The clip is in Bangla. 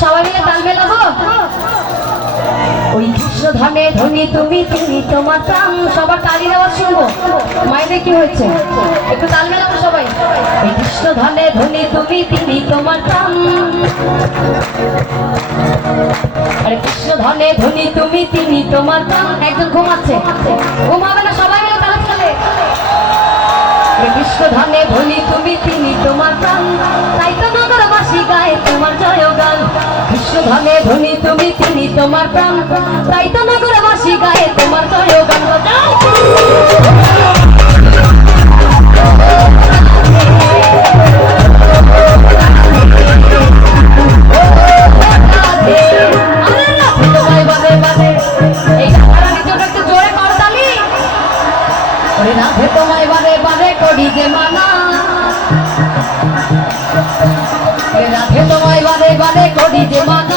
সবাই মিলে তাল মেলাবো? ওই কৃষ্ণ ধনে ধনী তুমি তিনি তোমার প্রাণ, সবার তালি দেওয়া শুনব। মায়েদের কি হয়েছে? একটু তাল মেলাবো সবাই। ওই কৃষ্ণ ধনে ধনী তুমি তিনি তোমার প্রাণ। আরে কৃষ্ণ ধনে ধনী তুমি তিনি তোমার প্রাণ। একজন ঘুমাচ্ছে। ঘুমাবে না সবাই মিলে তাল খেলে। কৃষ্ণ ধনে ধনী তুমি তিনি তোমার ধনে ধনী তুমি তিনি তোমার প্রাণ। তাই তো নগরবাসী গায়ে তোমার ওরে রাধে তোমায় বারে বারে যে মানা।